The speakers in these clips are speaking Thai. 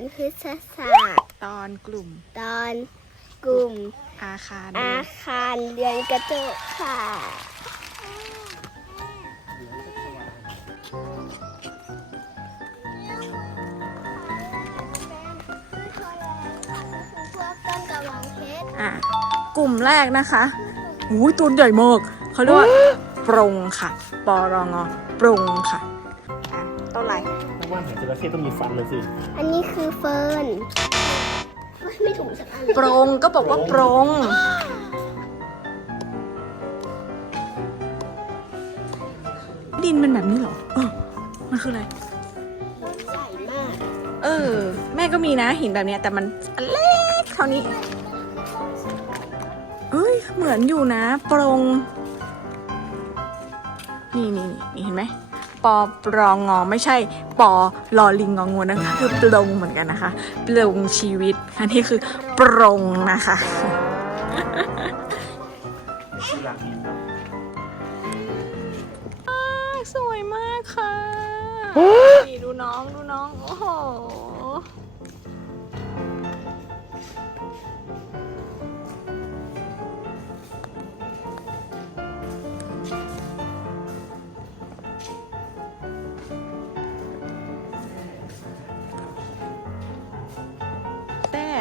อนพฤษศาสตร์ ตอนกลุ่ม ตอนกลุ่ม อาคารอาคารเรือนกระจกค่ะ อะกลุ่มแรกนะคะหูยตัวใหญ่มากเขาเรียกว่าปรงค่ะปรงปรงค่ะอะต้นอะไรถ้า ว่าเห็นจระเข้ต้องมีฟันเลยสิอันนี้คือเฟิร์นเฮ้ยไม่ถูกสักอันปรงก็บอกว่าปรง ดินมันแบบนี้เหรอเออมันคืออะไร ใหญ่มากเออ แม่ก็มีนะหินแบบเนี้ยแต่มันอันเล็กเท่านี้เอ้ยเหมือนอยู่นะปรงนี่นี่นี่เห็นไหม ปอปรองงอไม่ใช่ปอลอลิงงองูนะคะคือปรงเหมือนกันนะคะปรงชีวิตอันนี้คือปรงนะคะที่หลังหินเนาะสวยมากค่ะนี่ดูน้องดูน้อง โอ้โห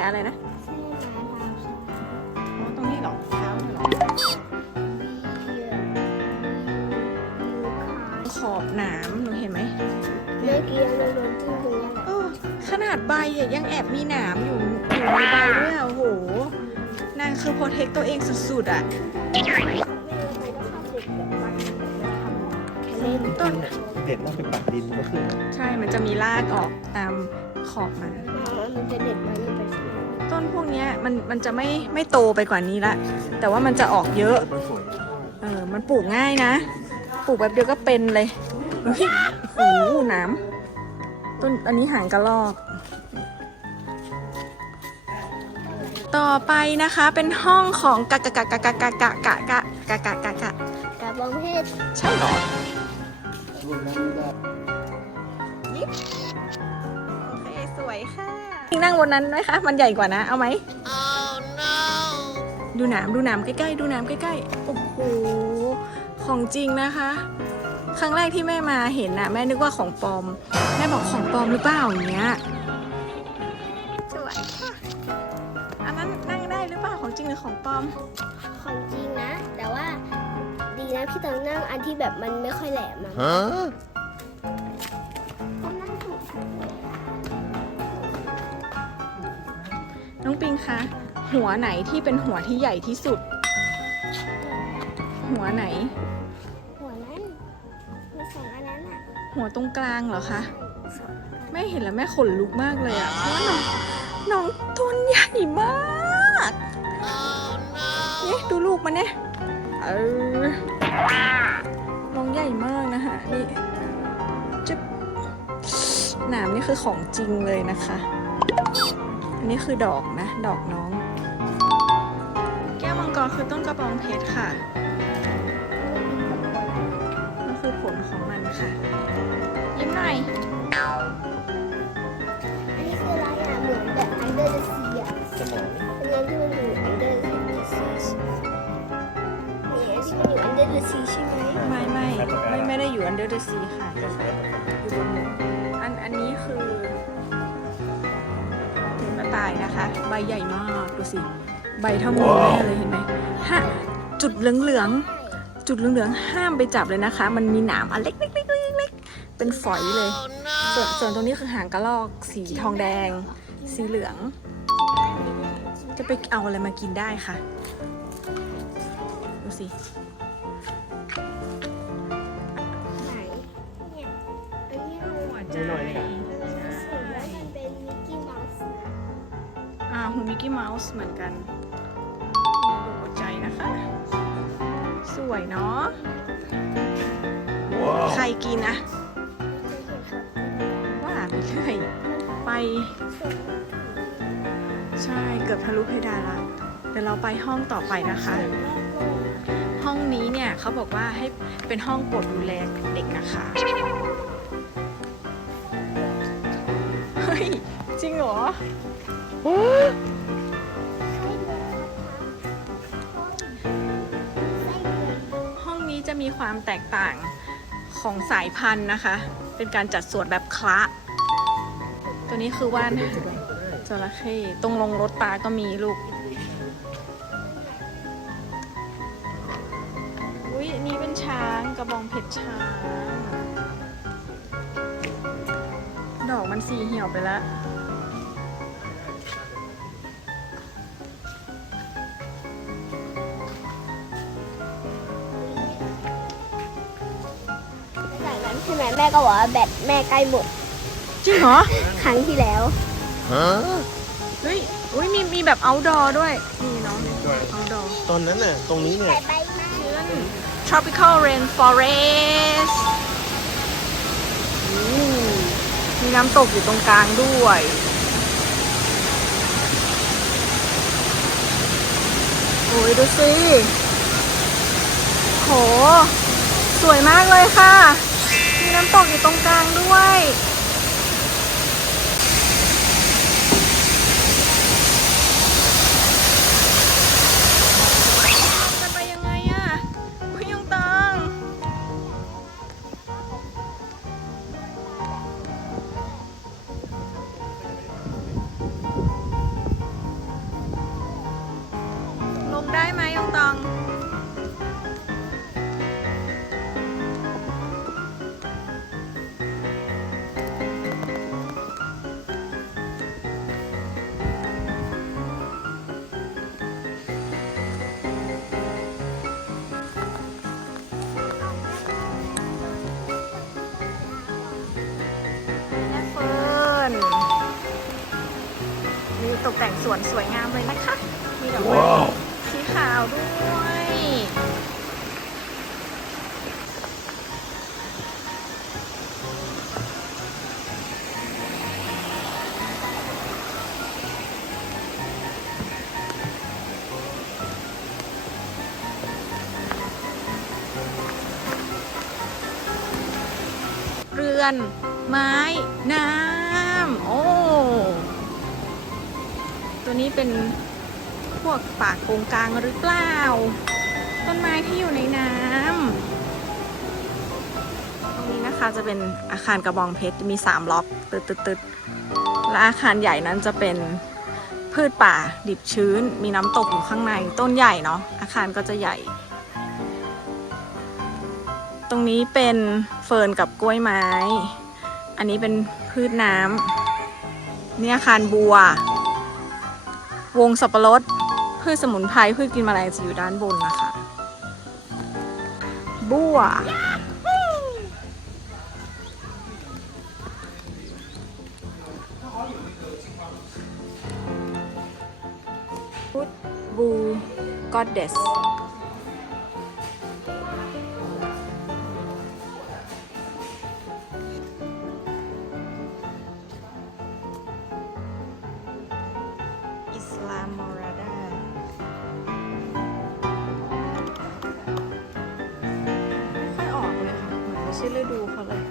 อะไรนะอ๋อตรงนี้เหรอเท้าเนี่ยเหรอขอบหนามหนูเห็นไหมเมื่อกี้เราโดนจิ้งตรงนี้แหละเออขนาดใบอะยังแอบมีหนามอยู่อยู่ในใบด้วยอะโอ้โห นางคือโปรเทคตัวเองสุดๆอะต้นเด็ดแล้วไปปักดินก็ขึ้นใช่มันจะมีรากออกตามขอบมัน มันจะเด็ดมานี่ไปใช่ไหม ต้นพวกเนี้ยมันมันจะไม่ไม่โตไปกว่านี้ละ แต่ว่ามันจะออกเยอะมันสวยเออ มันปลูกง่ายนะ ปลูกแบบเดียวก็เป็นเลยเฮ้ยโอ้โหหน้ำต้นอันนี้หางกระรอก ต่อไปนะคะเป็นห้องของกะกะกะกะกะกะกะกะกะกะกะกะกะกระบองเพชรใช่เหรอยิบโอเคสวยค่ะ นั่งบนนั้นไหมคะ มันใหญ่กว่านะ เอาไหมดูหนามดูหนามใกล้ๆ ดูหนามใกล้ๆ โอ้โห ของจริงนะคะ ครั้งแรกที่แม่มาเห็นน่ะแม่นึกว่าของปลอม แม่บอกของปลอมหรือเปล่าอย่างเงี้ย สวยค่ะอันนั้นนั่งได้หรือเปล่าของจริงหรือของปลอม ของจริงนะ แต่ว่าดีนะพี่ต้องนั่งอันที่แบบมันไม่ค่อยแหลมอะนั่ ปิงคะหัวไหนที่เป็นหัวที่ใหญ่ที่สุด หัวไหน หัวนั้นมีสองอันนั้นอะหัวตรงกลางเหรอคะแม่เห็นแล้วแม่ขนลุกมากเลยอะเพราะว่าน้องน้องตัวใหญ่มากเนี่ยดูลูกมันเนี่ยเออน้องใหญ่มากนะคะนี่จะหนามนี่คือของจริงเลยนะคะ อันนี้คือดอกนะ ดอกน้อง แก้วมังกรคือต้นกระบองเพชรค่ะนั่นคือผลของมันค่ะ ยิ้มหน่อย อันนี้คืออะไรอะเหมือนแบบ under the sea อะสมองเป็นเงินที่มันอยู่ under the sea ใช่ไหมนี่อันที่มันอยู่ under the sea ใช่ไหมไม่ไม่ไม่ไม่ได้อยู่ under the sea ค่ะจะใช้ปากกาอยู่บนบก นกระต่ายนะคะ ใบใหญ่มากดูสิ ใบเท่ามือแม่เลยเห็นไหมฮะจุดเหลืองเหลืองๆจุดเหลืองเหลืองๆห้ามไปจับเลยนะคะ มันมีหนามอันเล็กเล็กเล็กเล็กเล็กเป็นฝอยเลย ส่วนส่วนตรงนี้คือหางกระรอกสีทองแดง สีเหลือง จะไปเอาอะไรมากินได้คะดูสิ อ่าหูมิกกี้เมาส์เหมือนกันดูหัวใจนะคะ สวยเนาะใครกินอะว่าไปเรื่อยไป ใช่เกือบทะลุเพดานละเดี๋ยวเราไปห้องต่อไปนะคะ ห้องนี้เนี่ยเขาบอกว่าให้เป็นห้องโปรดดูแลเด็กนะคะเฮ้ยจริงเหรอ ห้องนี้จะมีความแตกต่างของสายพันธุ์นะคะ เป็นการจัดสวนแบบคละ ตัวนี้คือว่านจระเข้ตรงลงรถปลาก็มีลูก อุ้ยนนี้เป็นช้างกระบองเพชรช้าง ดอกมันสีเหี่ยวไปแล้ว แม่ก็บอกว่าแบตแม่ใกล้หมด จริงเหรอ ครั้งที่แล้ว เฮ้ยอุ้ยมีมีแบบ outdoor ด้วย นี่เนาะ outdoor ตอนนั้นน่ะ ตรงนี้เนี่ยใบไม้ tropical rainforest อู้มีน้ำตกอยู่ตรงกลางด้วย โอ้ยดูสิ โห สวยมากเลยค่ะมี น้ำตกอยู่ตรงกลางด้วย แต่งสวนสวยงามเลยนะคะ มีดอกไม้สีขาวด้วยเรือน ไม้ น้ำ โอ้ ตัวนี้เป็นพวกป่าโกงกลางหรือเปล่า ต้นไม้ที่อยู่ในน้ำตรงนี้นะคะจะเป็นอาคารกระบองเพชรมี 3 ล็อกตึดตึดตึดและอาคารใหญ่นั้นจะเป็นพืชป่าดิบชื้น มีน้ำตกอยู่ข้างในต้นใหญ่เนาะอาคารก็จะใหญ่ ตรงนี้เป็นเฟิร์นกับกล้วยไม้ อันนี้เป็นพืชน้ำนี่อาคารบัว วงสับปะรดพืชสมุนไพรพืชกินแมลงจะอยู่ด้านบนนะคะ บัว พุทบู กอดเดส อนไม่ใช่ฤดูเขาเลย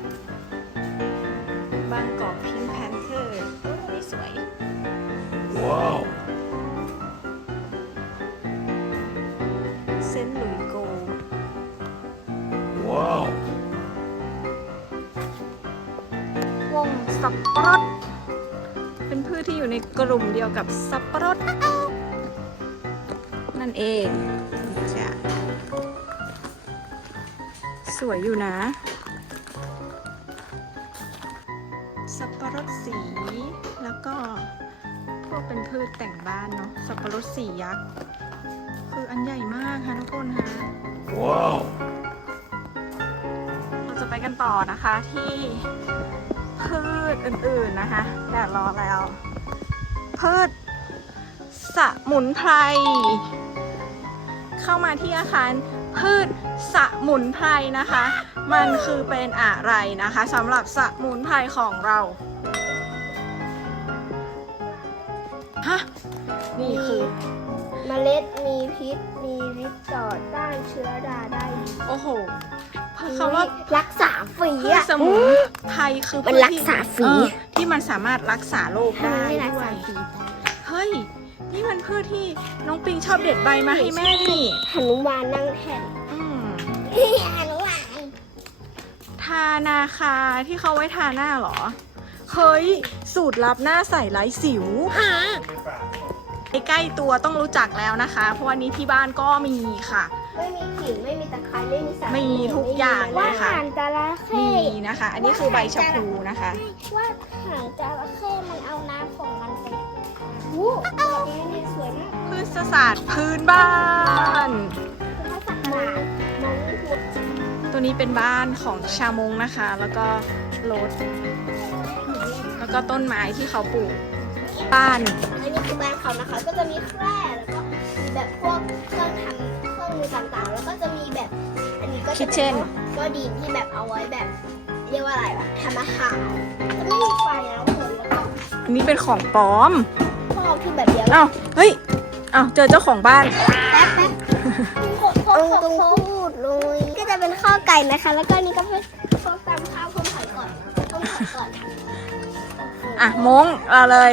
บางกอกพิงแพนเทอร์โอ้ยนี่สวย ว้าวเซนต์หลุยโก ว้าว วงสับปะรด เป็นพืชที่อยู่ในกลุ่มเดียวกับสับปะรด นั่นเองจ้ะสวยอยู่นะ แล้วก็พวกเป็นพืชแต่งบ้านเนาะสับปะรดสียักษ์ คืออันใหญ่มากค่ะทุกคนฮะว้าวเราจะไปกันต่อนะคะที่พืชอื่นๆนะคะแดดรอแล้ว พืชสมุนไพรเข้ามาที่อาคารพืชสมุนไพรนะคะ มันคือเป็นอะไรนะคะสำหรับสมุนไพรของเรา ล็ดมีพิษ มีฤทธิ์ต่อต้านเชื้อราได้ดีโอ้โหคำว่ารักษาฝีพืชอะสมุนไพรคือมันพืชรักที่ษาฝี เออที่มันสามารถรักษาโรคทำไมได้ไม่รักด้วษายฝีเฮ้ย นี่มันพืชที่น้องปิงชอบเด็ดใบมาให้แม่นี่หนุมานนั่งแทนอืมหนุมานทานาคาที่เขาไว้ทาหน้าเหรอ เฮ้ย สูตรลับหน้าใสไร้สิว ใกล้ๆตัวต้องรู้จักแล้วนะคะ เพราะวันนี้ที่บ้านก็มีค่ะ ไม่มีขิงไม่มีตะไคร้ไม่มีสามีทุกอย่างเลยค่ะว่าหางจระเข้มีนะคะ อันนี้คือใบชะพูนะคะ ว่าหางจระเข้มันเอาน้ำของมันไปวู้ดอกนี้นี่สวยมากพืชศาสตร์พื้นบ้านคือเขาสักหลาดมองไม่ถูกตัวนี้เป็นบ้านของชาวมงนะคะ แล้วก็รถแล้วก็ต้นไม้ที่เขาปลูก บ้าน อันนี้คือบ้านเขานะคะ ก็จะมีแคร่แล้วก็มีแบบพวกเครื่องทำเครื่องมือต่างๆ แล้วก็จะมีแบบ อันนี้ก็จะเป็น Kitchen ก็ดินที่แบบเอาไว้แบบ เรียกว่าอะไรวะทำอาหารจะไม่มีไฟแล้วคนแล้วก็อันนี้เป็นของปลอมพวกเราคือแบบเดียวเอ้าเฮ้ยเอ้าเจอเจ้าของบ้าน แป๊บแป๊บตรงพูดเลยก็จะเป็นข้าวไก่นะคะ แล้วก็นี่ก็เป็นข้าวตำข้าวพุ่มไข่ก่อนต้มไข่ก่อน อะมงเอาเลย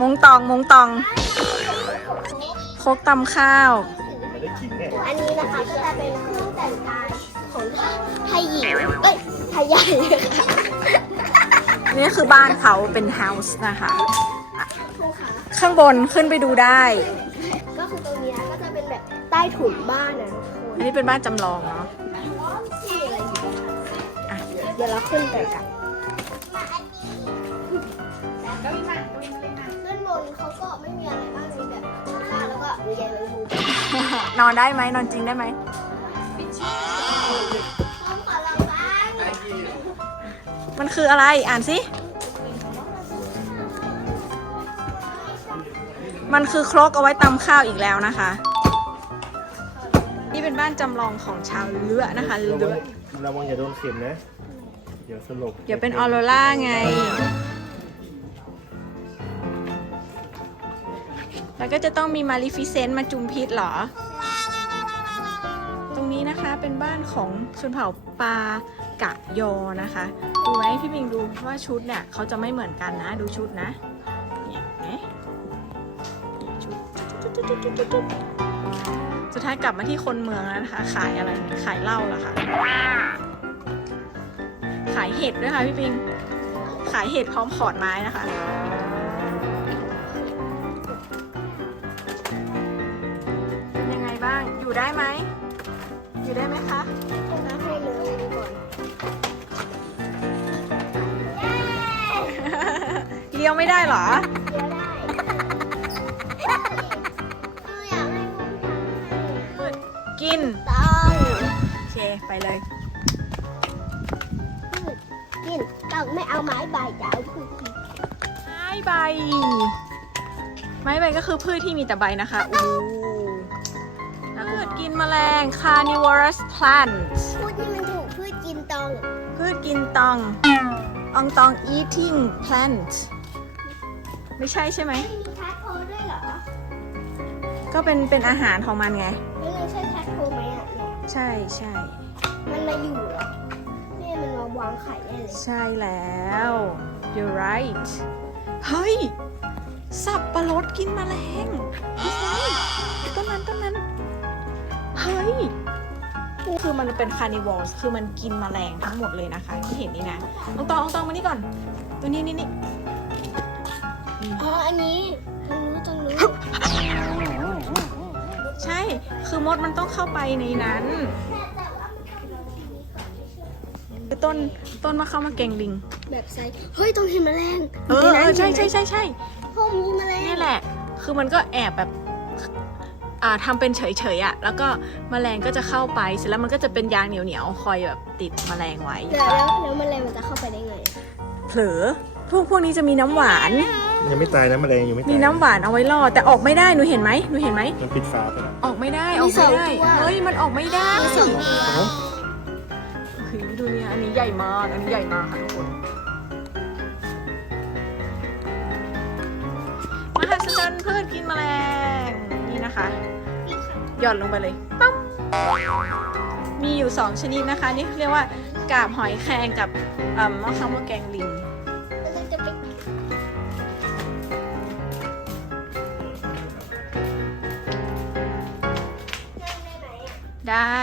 มงตองมงตองโคกตำข้าวไม่ได้กินแน่อันนี้นะคะก็จะเป็นเครื่องแต่งกายของไทยหญิงเอ้ยไทยใหญ่ค่ะนี่คือบ้านเขาเป็นเฮาส์นะคะถูกค่ะข้างบนขึ้นไปดูได้ ก็คือตรงนี้นะก็จะเป็นแบบใต้ถุนบ้านนะทุกคนอันนี้เป็นบ้านจำลองเนาะที่อะไรอยู่อะเดี๋ยวเราขึ้นไปกันด้าน นอนได้ไหมนอนจริงได้ไหมผมขอลองบ้างมันคืออะไรอ่านสิ มันคือครกเอาไว้ตำข้าวอีกแล้วนะคะ นี่เป็นบ้านจำลองของชาวเลือนะคะเลืระวัองระวังอย่าโดนเข็มนะ เดี๋ยวสลบ เดี๋ยวเป็นออโรล่าไง แล้วก็จะต้องมีมาริฟิเซนต์มาจุมพิษเหรอ ตรงนี้นะคะเป็นบ้านของชนเผ่าปากะยอนะคะ ดูไหมพี่บิงดูว่าชุดเนี่ยเขาจะไม่เหมือนกันนะดูชุดนะเนี่ยเห็นไหมเนี่ยชุดสุดท้ายกลับมาที่คนเมืองแล้วนะคะ ขายอะไรขายเหล้าเหรอคะขายเห็ดด้วยค่ะพี่บิง ขายเห็ดพร้อมขอนไม้นะคะ อยู่ได้ไหม อยู่ได้ไหมคะน้ำให้เลยดูก่อนเลี้ยวไม่ได้เหรอ เดี๋ยวได้คืออยากให้คุณทำให้กิน ต้องโอเค ไปเลย กินต้องไม่เอาไม้ใบจะเอาพืชกินไม้ใบ ไม้ใบก็คือพืชที่มีแต่ใบนะคะอู้พืชกิ นแมลง carnivorous plants พูดที่มันถูกพืชกินตองพืชกินตอง อองตอง eating plant ไม่ใช่ใช่ไหมไม่มีแททโพด้วยเหรอก็เป็นเป็นอาหารของมันไงไม่เลยใช่แททโพไหมอะเนี่ยใช่ใช่ มันมาอยู่เหรอเนี่ยมันมาวางไข่ได้เลยใช่แล้ว you're right เฮ้ย สับปะรดกินแมลงไม่ใช่ต้นนั้นต้นนั้นเฮ้ย คือมันเป็น carnivores คือมันกินแมลงทั้งหมดเลยนะคะ ที่เห็นนี่นะเอาตองเอาตองมานี่ก่อน ตัวนี้นี่นี่อ๋ออันนี้ตรงนู้นตรงนู้นใช่คือมดมันต้องเข้าไปในนั้นคือต้นต้นมะเข้ามาแกงลิง แบบไซส์เฮ้ยต้องเห็นแมลงเออเออใช่ใช่ใช่ใช่พวกมีแมลงนี่แหละ คือมันก็แอบแบบอ่า ทำเป็นเฉยๆอะแล้วก็แมลงก็จะเข้าไปเสร็จแล้วมันก็จะเป็นยางเหนียวๆคอยแบบติดแมลงไว้เดี๋ยวแล้วแล้วแมลงมันจะเข้าไปได้ไงเผลอพวกพวกนี้จะมีน้ำหวาน ยังไม่ตายนะแมลงยังไม่ตายมีน้ำหวานเอาไว้ล่อแต่ออกไม่ได้หนูเห็นไหมหนูเห็นไหมมันปิดฝาไปแล้วออกไม่ได้ออกไม่ได้เฮ้ยมันออกไม่ได้มีสองตัวเอ้าเฮ้ยดูเนี่ยอันนี้ใหญ่มากอันนี้ใหญ่มากค่ะทุกคนมหัศจรรย์พืชกินแมลง นะคะ หย่อนลงไปเลยปั๊มมีอยู่ 2 ชนิดนะคะ นี่เรียกว่ากาบหอยแครงกับอ่ามะขามมะแกงลิงได้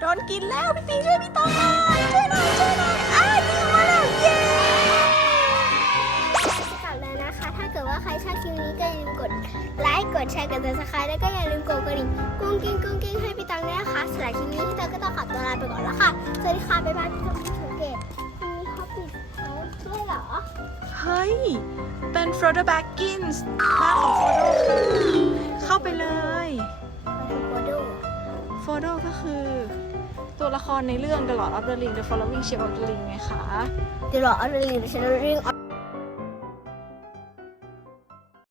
โดนกินแล้วพี่ปีช่วยพี่ตองหน่อยช่วยหน่อยช่วยหน่อย ดแชร์ กดติดตามแล้วก็อย่าลืมกดกระดิ่งกุ้งกิ้งกุ้งกิ้งให้พี่ตังด้วยนะคะสำหรับคลิปนี้พี่ตังก็ต้องขอตัวลาไปก่อนแล้วค่ะ สวัสดีค่ะ บ๊ายบายพี่ตังพี่สังเกตมีเขาปิดเขาด้วยเหรอ เฮ้ย เป็นฟรอโดแบ็กกินส์บ้านของฟรอโดค่ะเข้าไปเลยมาถึงโคโดฟรอโดก็คือ ตัวละครในเรื่อง The Lord of the Ring The Following Shape of the Ring ไงคะเดี๋ยวรอเอาเ